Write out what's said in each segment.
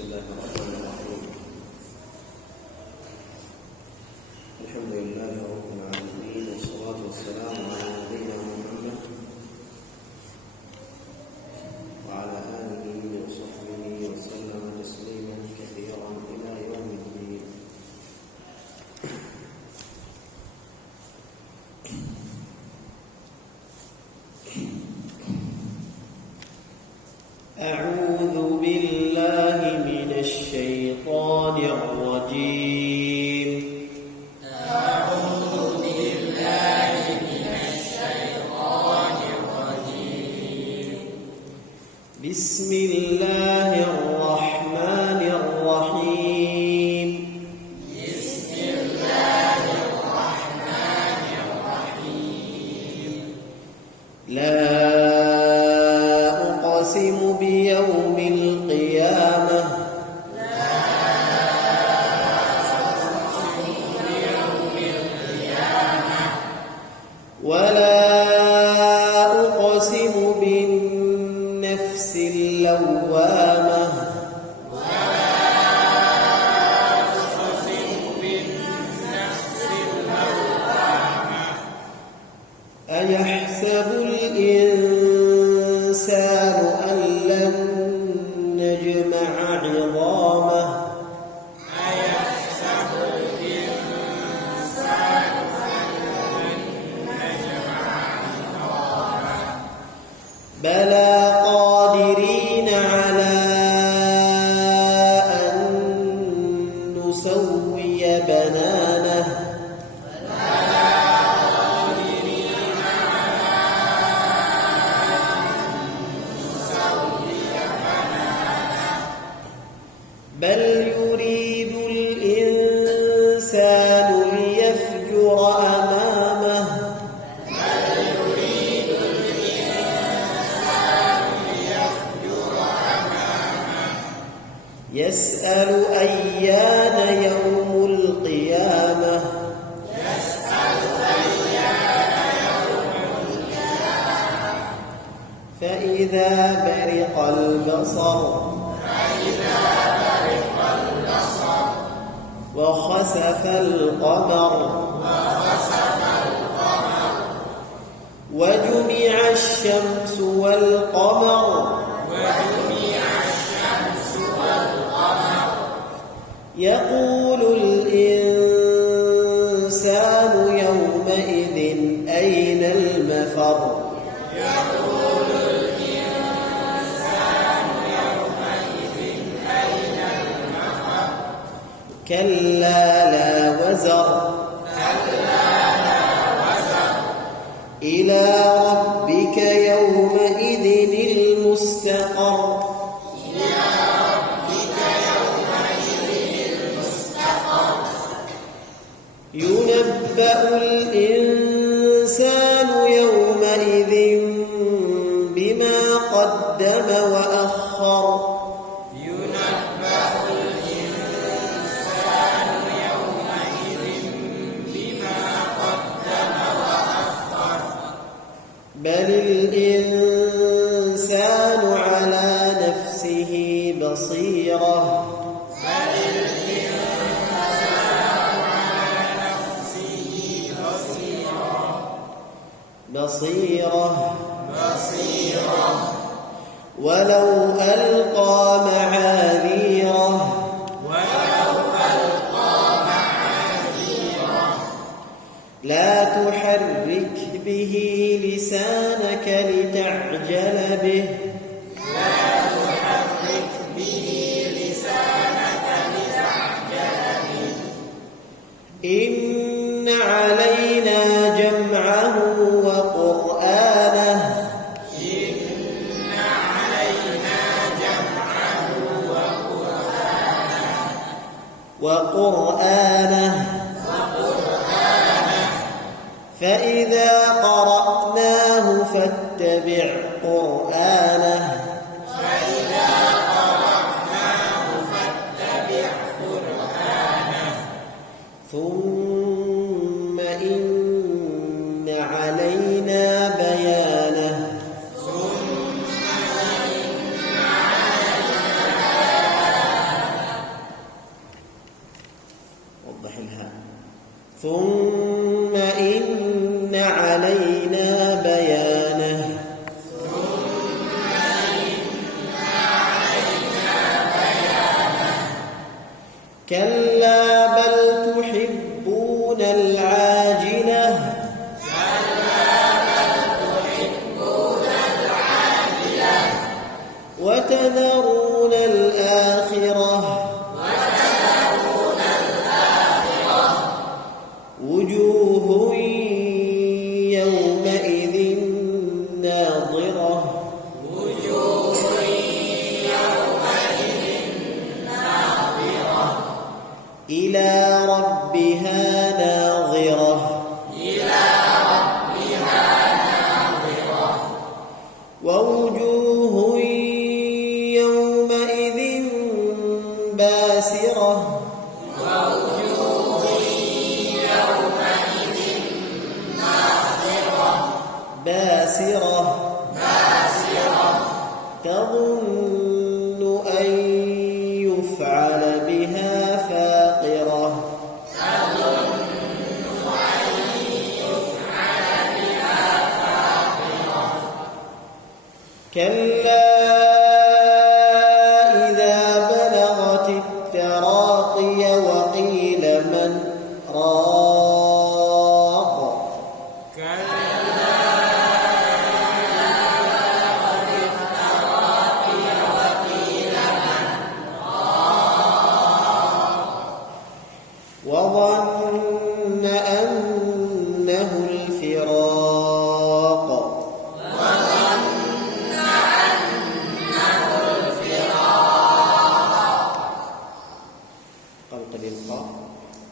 الله الرحمن الرحيم. الحمد لله رب العالمين، والصلاة والسلام على نبينا محمد وعلى آله وصحبه وسلم تسليما كثيرا إلى يوم الدين. أعوذ بالله من الشيطان الرجيم. أعوذ بالله من الشيطان الرجيم. بسم الله الرحمن الرحيم. بسم الله الرحمن الرحيم. لا أقسم بيوم القيامة. ولا أقسم بالنفس اللوامة. أيحسب الإنسان أن لن نجمع عظامه. بلى قادرين على أن نسوي بنانه. بل يريد الإنسان ليفجر أمامه. يسأل أيان يوم القيامة. فإذا برق البصر. وخسف القمر. وجمع الشمس والقمر. يقول الإنسان يومئذ أين المفر. كلا لا وزر. إلى ربك يومئذ المستقر. ينبأ الإنسان يومئذ بما قدم وأخر. بل الإنسان على نفسه بصيرة. ولو ألقى معاذيره. لا تحرك به لسانك لتعجل به. إن علينا جمعه وقرآنه. فإذا قرأناه فاتبع قرآنه. ثم إن علينا بيانه. ثم إن علينا بيانه كلا بل تحبون العاجلة وتذرون الآخرة وجوه يومئذ ناظرة إلى ربها ناظرة ووجوه يومئذ باسرة تظن أن يفعل بها فاقرة كلا إذا بلغت التراقي وقيل من راق وظن أنه الفراق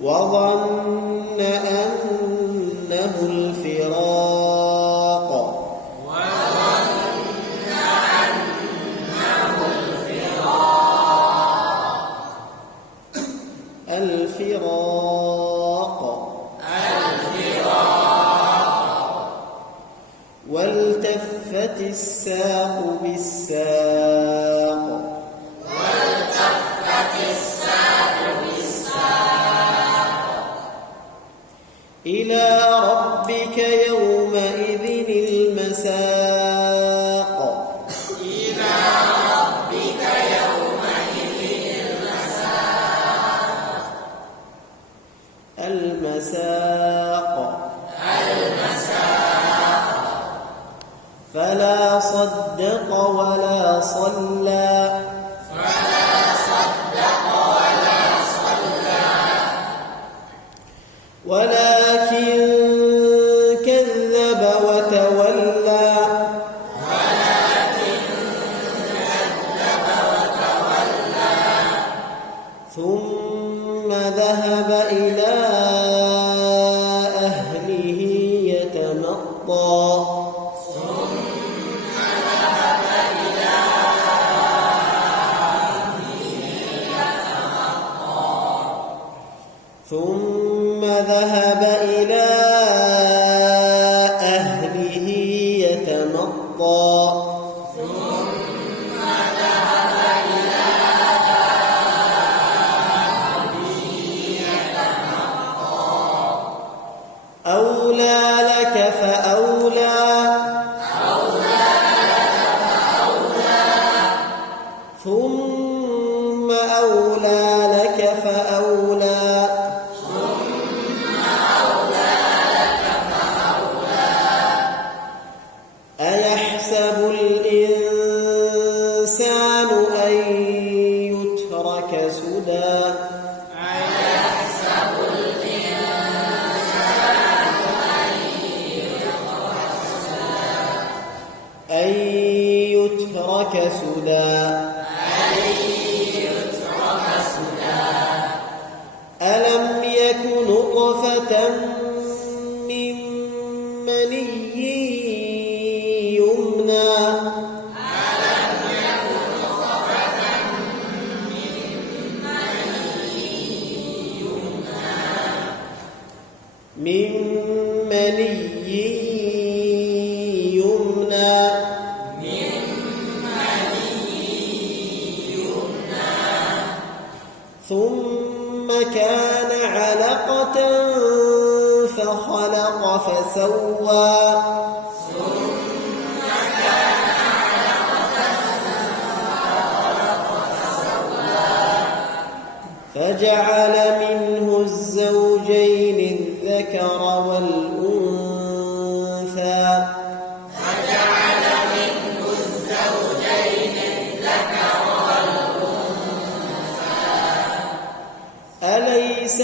وظن أنه الفراق والتفت الساق بالساق إلى ربك يومئذ المساق فلا صدق ولا صلى ولكن كذب وتولى ثم ذهب إلى أهله يتمطى ثم ذهب إلى أهله يتمطى أولى لك فأولى ثم أولى لك فأولى أيحسب الإنسان أن يترك سدى أن يترك سدى ألم يك نطفة من مني يمنى من مني يمنى ثم كان علقة فخلق فسوى فجعل منه الزوجين الذكر والأنثى أليس